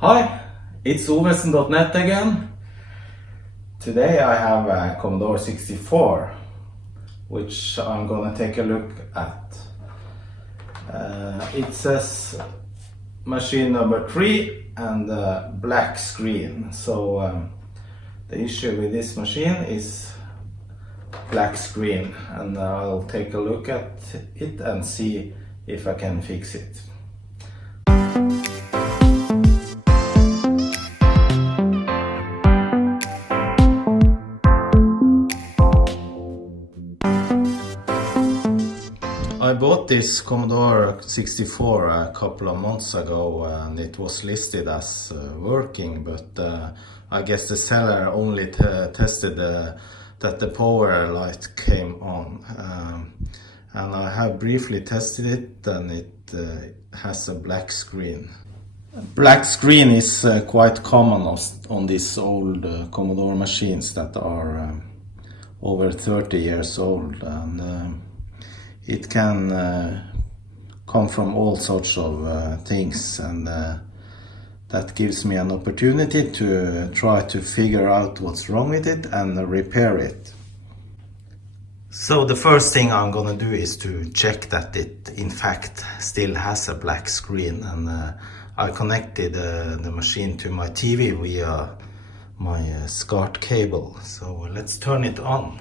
Hi, it's Ovesen.net again. Today I have a Commodore 64, which I'm gonna take a look at. It says machine number 3 and black screen. So the issue with this machine is black screen, and I'll take a look at it and see if I can fix it. I bought this Commodore 64 a couple of months ago, and it was listed as working, but I guess the seller only tested that the power light came on. And I have briefly tested it, and it has a black screen. Black screen is quite common on these old Commodore machines that are over 30 years old, and it can come from all sorts of things, and that gives me an opportunity to try to figure out what's wrong with it and repair it. So the first thing I'm gonna do is to check that it in fact still has a black screen, and I connected the machine to my TV via my SCART cable. So let's turn it on.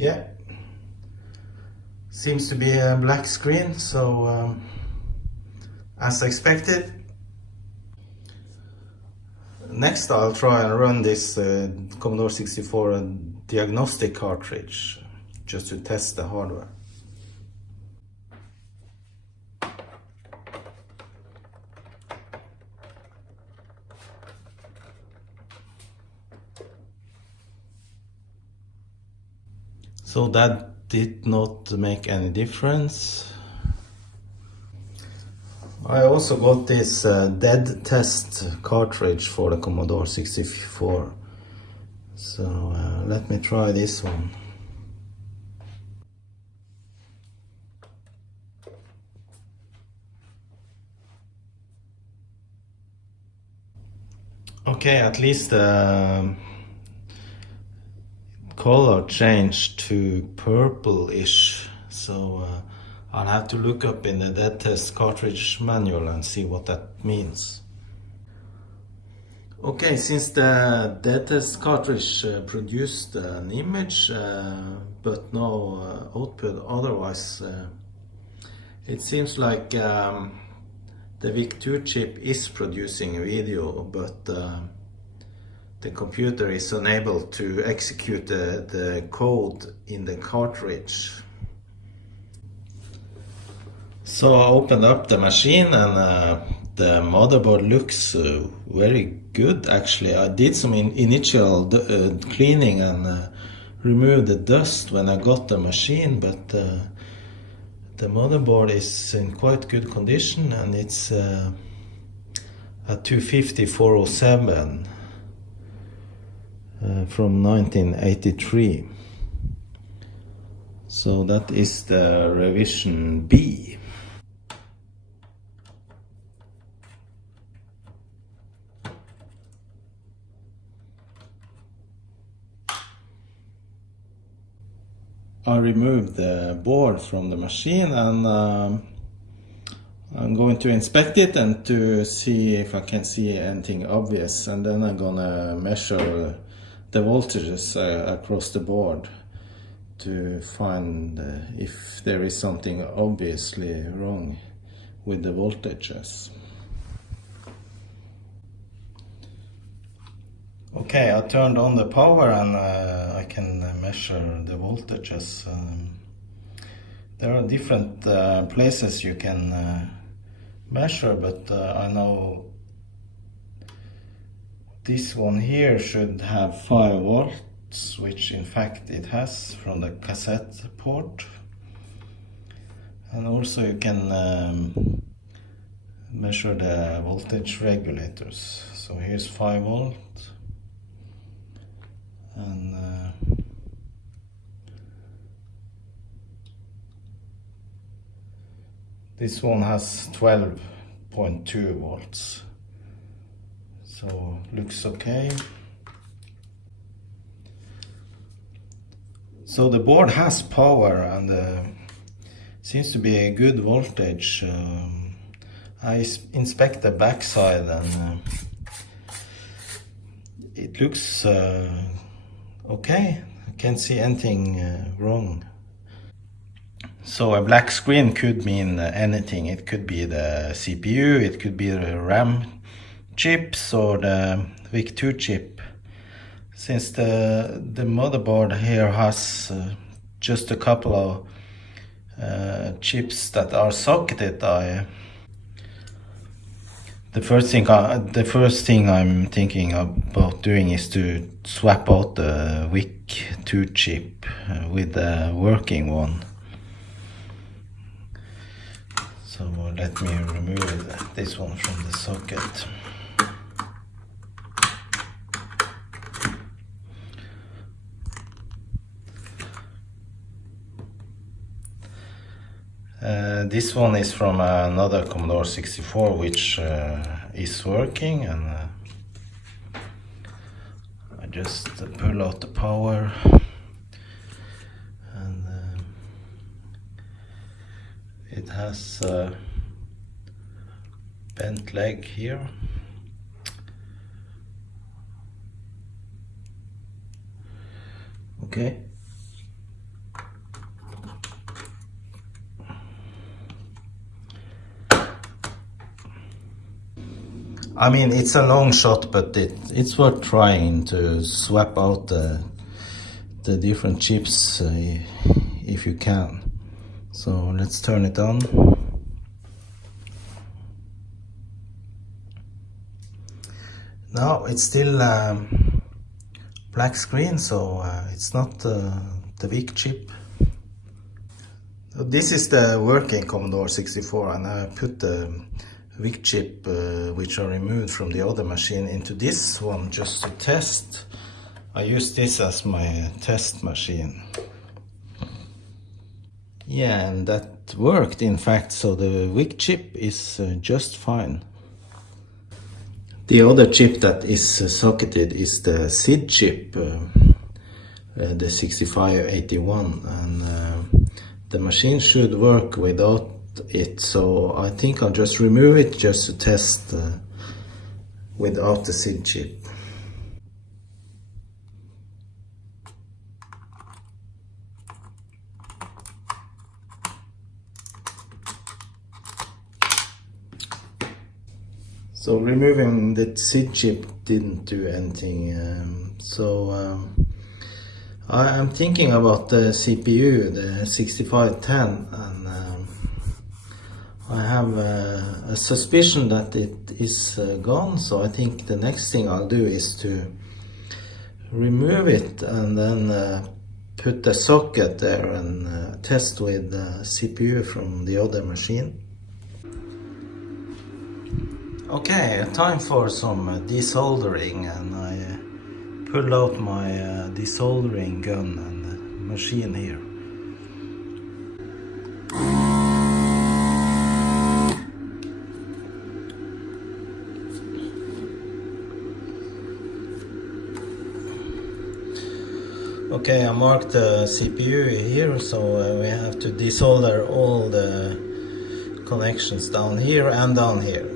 Yeah, seems to be a black screen, so as expected. Next I'll try and run this Commodore 64 diagnostic cartridge just to test the hardware. So that did not make any difference. I also got this dead test cartridge for the Commodore 64. So let me try this one. Okay, at least color changed to purple-ish, so I'll have to look up in the dead test cartridge manual and see what that means. Okay, since the dead test cartridge produced an image but no output otherwise, it seems like the VIC-2 chip is producing a video, but the computer is unable to execute the code in the cartridge. So I opened up the machine, and the motherboard looks very good actually. I did some initial cleaning and removed the dust when I got the machine, but the motherboard is in quite good condition, and it's a 250-407 from 1983. So that is the revision B. I removed the board from the machine, and I'm going to inspect it and to see if I can see anything obvious, and then I'm gonna measure the voltages across the board to find if there is something obviously wrong with the voltages. Okay, I turned on the power, and I can measure the voltages. There are different places you can measure, but I know this one here should have 5 volts, which in fact it has from the cassette port. And also you can measure the voltage regulators. So here's 5 volt, and This one has 12.2 volts. So looks okay. So the board has power and seems to be a good voltage. I inspect the backside and it looks okay. I can't see anything wrong. So a black screen could mean anything. It could be the CPU, it could be the RAM chips or the VIC-2 chip. Since the motherboard here has just a couple of chips that are socketed, the first thing I'm thinking about doing is to swap out the VIC-2 chip with the working one. So let me remove this one from the socket. This one is from another Commodore 64 which is working, and I just pull out the power and it has a bent leg here. Okay. I mean, it's a long shot, but it's worth trying to swap out the different chips if you can. So let's turn it on. Now it's still black screen, so it's not the VIC chip. So this is the working Commodore 64, and I put the VIC chip which are removed from the other machine into this one just to test. I use this as my test machine. Yeah, and that worked in fact, so the VIC chip is just fine. The other chip that is socketed is the SID chip, the 6581, and the machine should work without it, so I think I'll just remove it just to test without the SID chip. So removing the SID chip didn't do anything, I'm thinking about the CPU, the 6510, and I have a suspicion that it is gone, so I think the next thing I'll do is to remove it and then put the socket there and test with the CPU from the other machine. Okay, time for some desoldering, and I pull out my desoldering gun and machine here. Okay, I marked the CPU here, so we have to desolder all the connections down here and down here.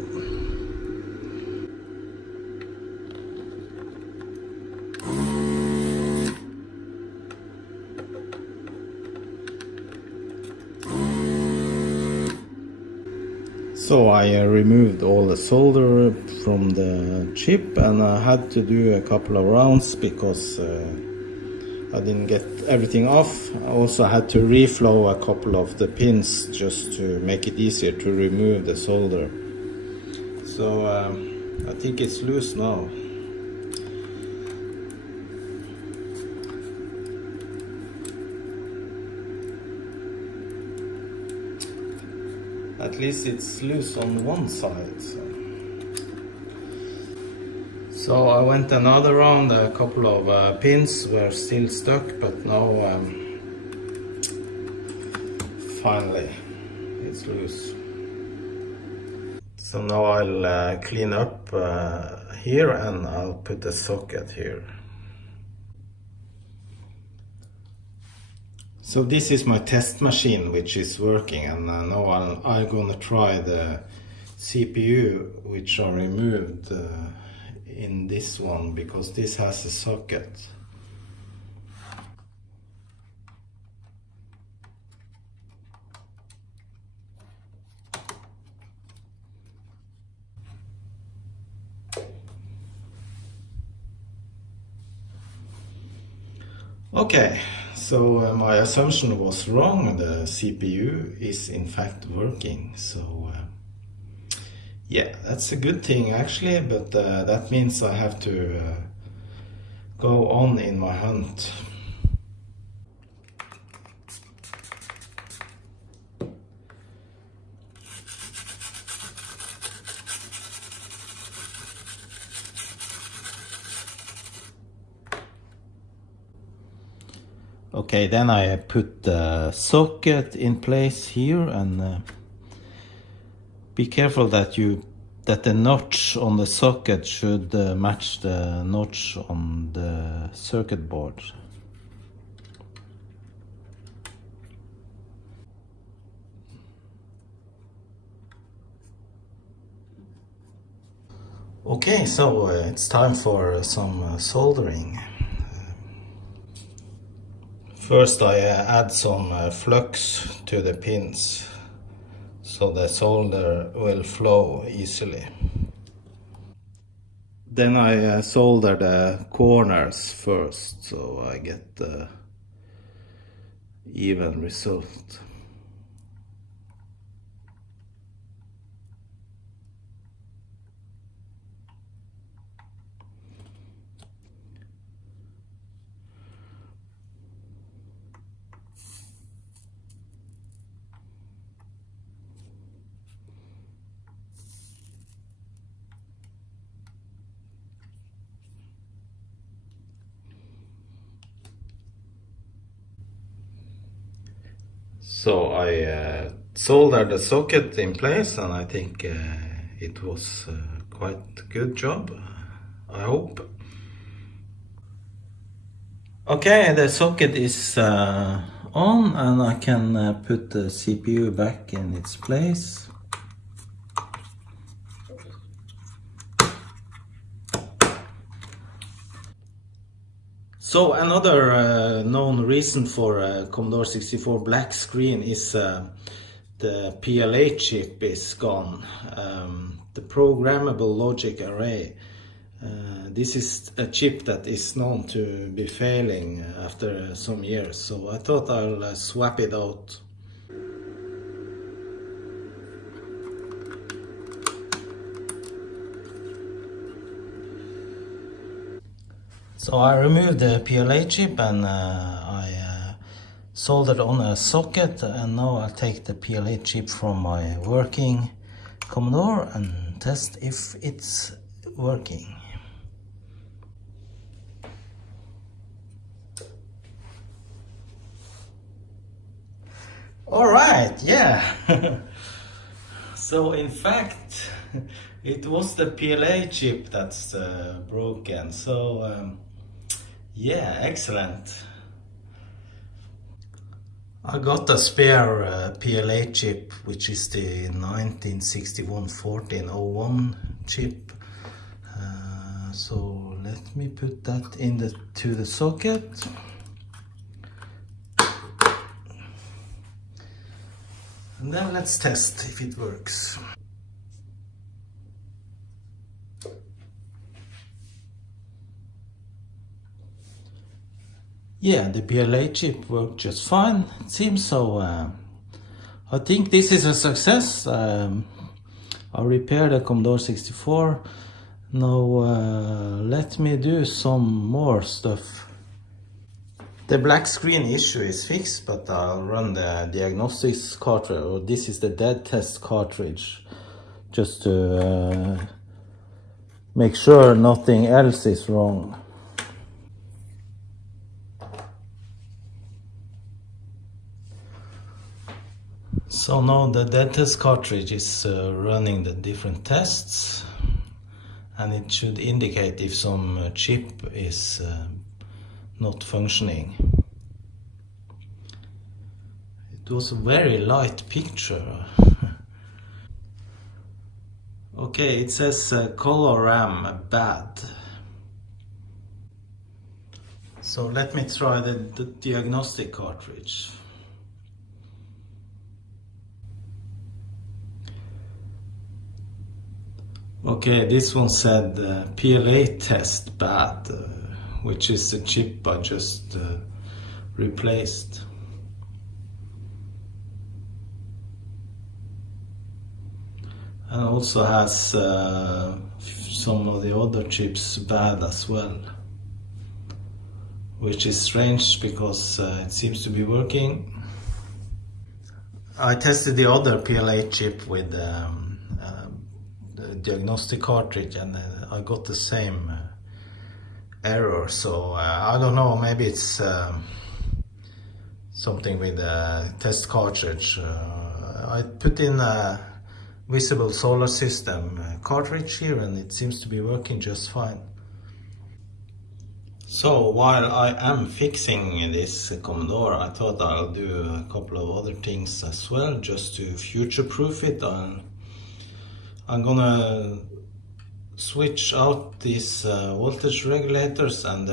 So I removed all the solder from the chip, and I had to do a couple of rounds because I didn't get everything off. I also had to reflow a couple of the pins just to make it easier to remove the solder. So I think it's loose now. At least it's loose on one side. So I went another round, a couple of pins were still stuck, but now finally it's loose. So now I'll clean up here and I'll put the socket here. So this is my test machine which is working, and now I'm gonna try the CPU which I removed in this one because this has a socket. Okay, so my assumption was wrong. The CPU is in fact working. So yeah, that's a good thing actually, but that means I have to go on in my hunt. Okay, then I put the socket in place here, and be careful that the notch on the socket should match the notch on the circuit board. Okay, so it's time for some soldering. First I add some flux to the pins so the solder will flow easily. Then I solder the corners first so I get the even result. So I soldered the socket in place, and I think it was quite a good job, I hope. Okay, the socket is on, and I can put the CPU back in its place. So another known reason for Commodore 64 black screen is the PLA chip is gone, the programmable logic array. This is a chip that is known to be failing after some years, so I thought I'll swap it out. So I removed the PLA chip and I soldered on a socket, and now I'll take the PLA chip from my working Commodore and test if it's working. Alright, yeah. So in fact it was the PLA chip that's broken, so yeah, excellent. I got a spare PLA chip, which is the 1961-1401 chip. So let me put that to the socket. And then let's test if it works. Yeah, the PLA chip worked just fine, it seems, so I think this is a success. I repaired the Commodore 64. Now let me do some more stuff. The black screen issue is fixed, but I'll run the diagnostics cartridge, or this is the dead test cartridge, just to make sure nothing else is wrong. So now the dead test cartridge is running the different tests, and it should indicate if some chip is not functioning. It was a very light picture. Okay, it says color RAM bad. So let me try the diagnostic cartridge. Okay, this one said PLA test bad, which is the chip I just replaced. And also has some of the other chips bad as well, which is strange because it seems to be working. I tested the other PLA chip with the diagnostic cartridge, and I got the same error. So I don't know, maybe it's something with the test cartridge. I put in a visible solar system cartridge here, and it seems to be working just fine. So while I am fixing this Commodore, I thought I'll do a couple of other things as well, just to future-proof it. I'm gonna switch out these voltage regulators and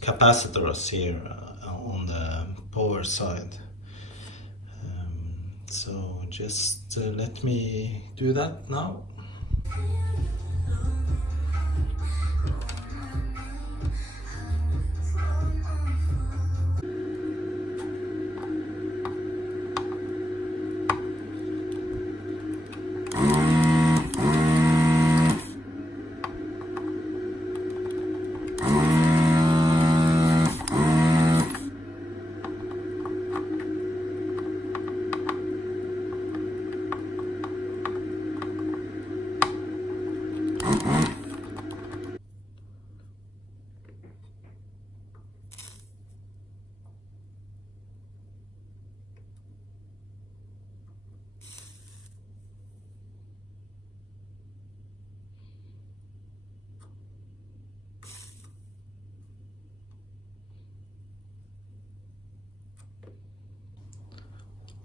capacitors here on the power side. So just let me do that now.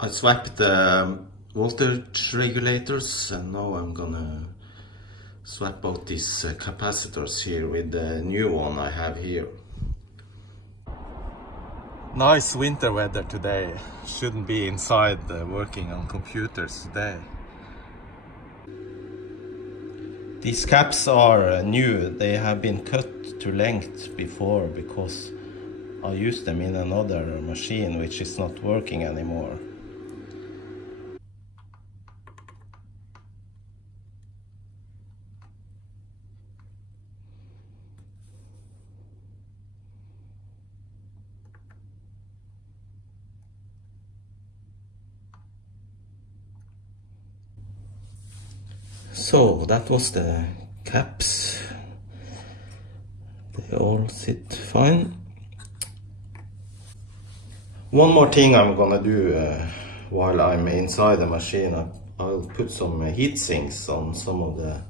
I swapped the voltage regulators, and now I'm gonna swap out these capacitors here with the new one I have here. Nice winter weather today. Shouldn't be inside working on computers today. These caps are new. They have been cut to length before because I used them in another machine which is not working anymore. So that was the caps. They all sit fine. One more thing I'm gonna do while I'm inside the machine, I'll put some heat sinks on some of the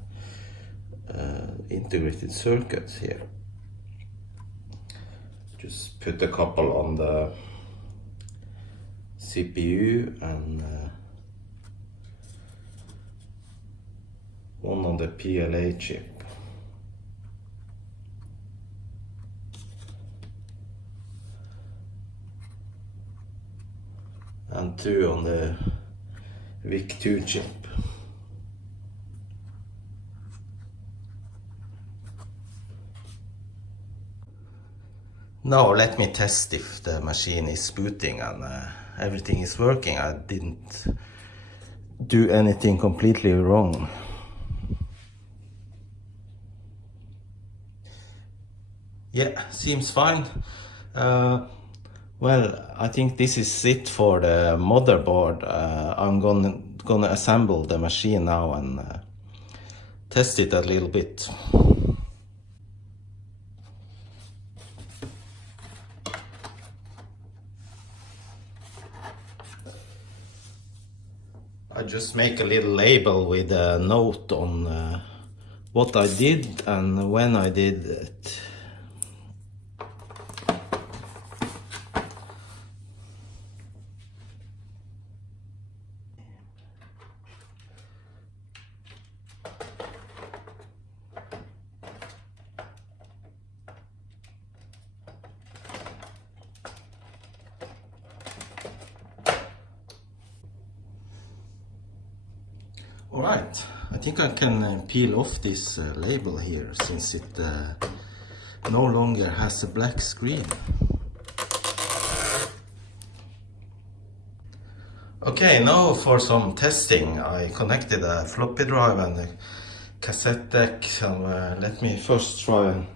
integrated circuits here. Just put a couple on the CPU and one on the PLA chip. And two on the VIC-2 chip. Now let me test if the machine is booting and everything is working. I didn't do anything completely wrong. Yeah, seems fine. Well, I think this is it for the motherboard. I'm gonna assemble the machine now and test it a little bit. I just make a little label with a note on what I did and when I did it. Alright, I think I can peel off this label here, since it no longer has a black screen. Okay, now for some testing. I connected a floppy drive and a cassette deck. So let me first try and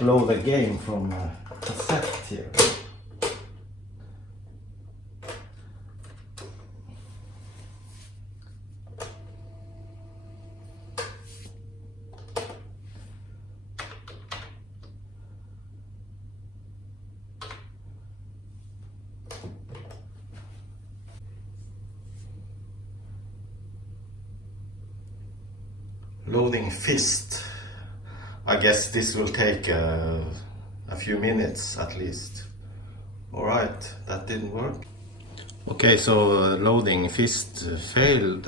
load a game from a cassette here. Loading Fist. I guess this will take a few minutes at least. Alright, that didn't work. Okay, so loading Fist failed,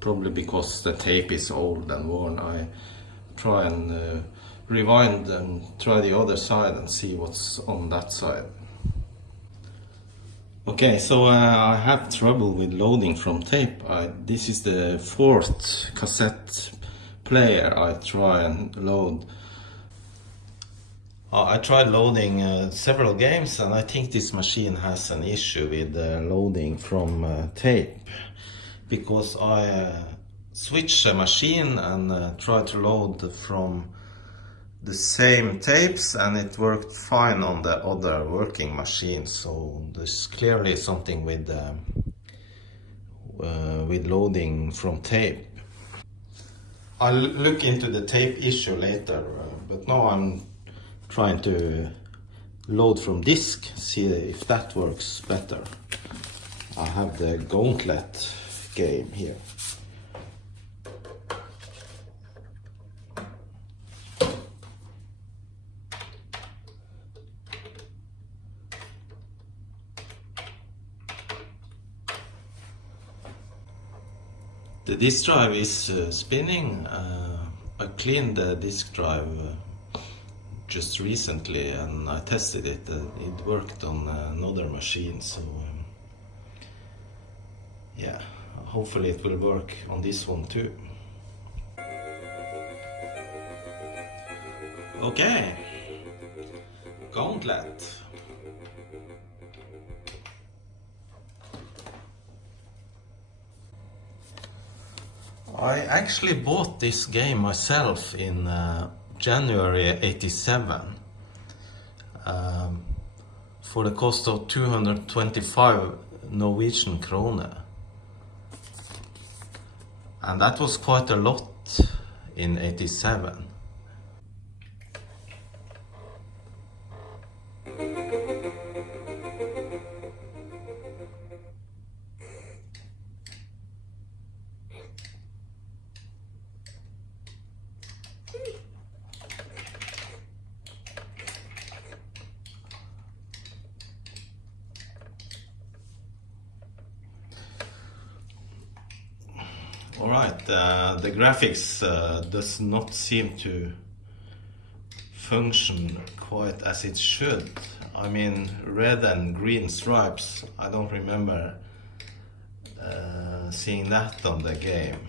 probably because the tape is old and worn. I try and rewind and try the other side and see what's on that side. Okay, so I have trouble with loading from tape. This is the fourth cassette player I try and load. I tried loading several games, and I think this machine has an issue with loading from tape, because I switched the machine and tried to load from the same tapes, and it worked fine on the other working machine. So there's clearly something with loading from tape. I'll look into the tape issue later, but now I'm trying to load from disk, see if that works better. I have the Gauntlet game here. The disk drive is spinning. I cleaned the disk drive just recently, and I tested it. It worked on another machine, so yeah, hopefully it will work on this one too. Okay, Gauntlet. I actually bought this game myself in January 87 for the cost of 225 Norwegian kroner, and that was quite a lot in 87. Alright, the graphics does not seem to function quite as it should. I mean, red and green stripes, I don't remember seeing that on the game.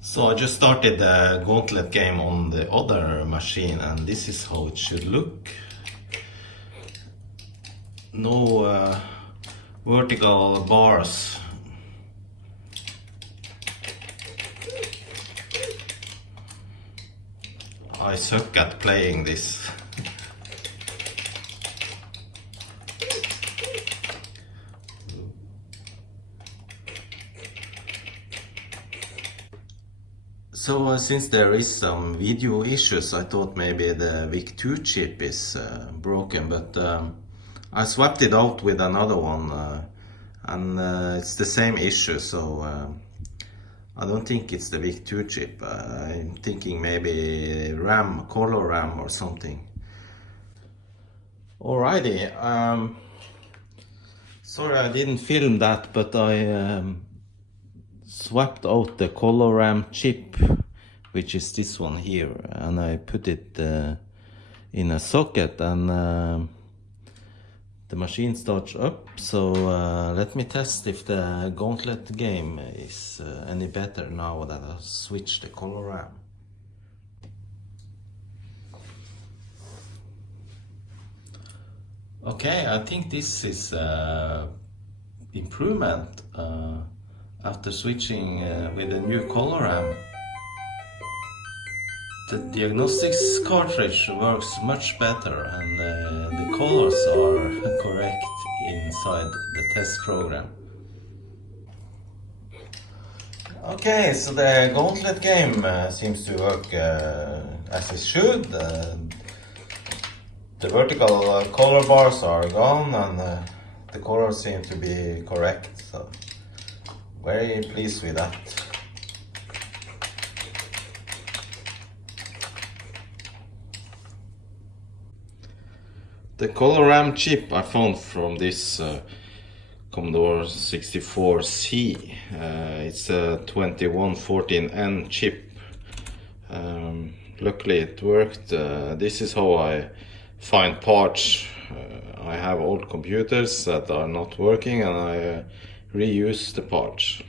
So I just started the Gauntlet game on the other machine, and this is how it should look. No vertical bars. I suck at playing this. So since there is some video issues, I thought maybe the VIC-2 chip is broken, but I swapped it out with another one, and it's the same issue, so I don't think it's the VIC-2 chip. I'm thinking maybe RAM, color RAM or something. Alrighty, sorry I didn't film that, but I swapped out the color RAM chip, which is this one here, and I put it in a socket, and the machine starts up. So let me test if the Gauntlet game is any better now that I switched the color RAM. Okay, I think this is improvement after switching with the new color RAM. The diagnostics cartridge works much better, and the colors are correct inside the test program. Okay, so the Gauntlet game seems to work as it should. The vertical color bars are gone, and the colors seem to be correct, so very pleased with that. The color RAM chip I found from this Commodore 64C. It's a 2114N chip. Luckily it worked. This is how I find parts. I have old computers that are not working, and I reuse the parts.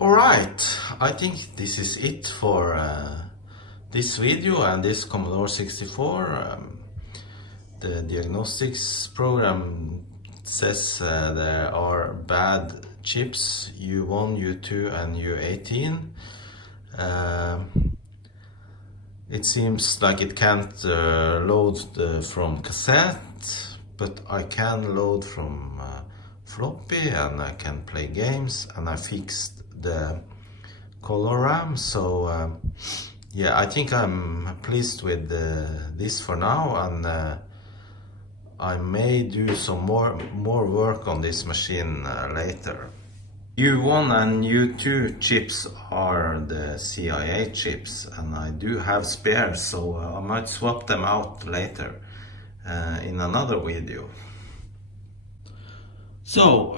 Alright, I think this is it for this video and this Commodore 64. The diagnostics program says there are bad chips, U1, U2 and U18. It seems like it can't load from cassette, but I can load from floppy, and I can play games, and I fixed the color RAM, so yeah, I think I'm pleased with this for now, and I may do some more work on this machine later. U1 and U2 chips are the CIA chips, and I do have spares, so I might swap them out later in another video. So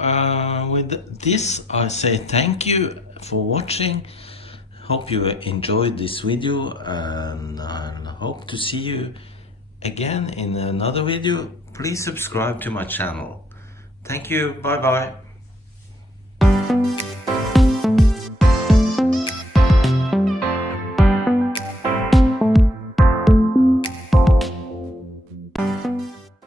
with this I say thank you for watching. Hope you enjoyed this video, and I hope to see you again in another video. Please subscribe to my channel. Thank you, bye bye.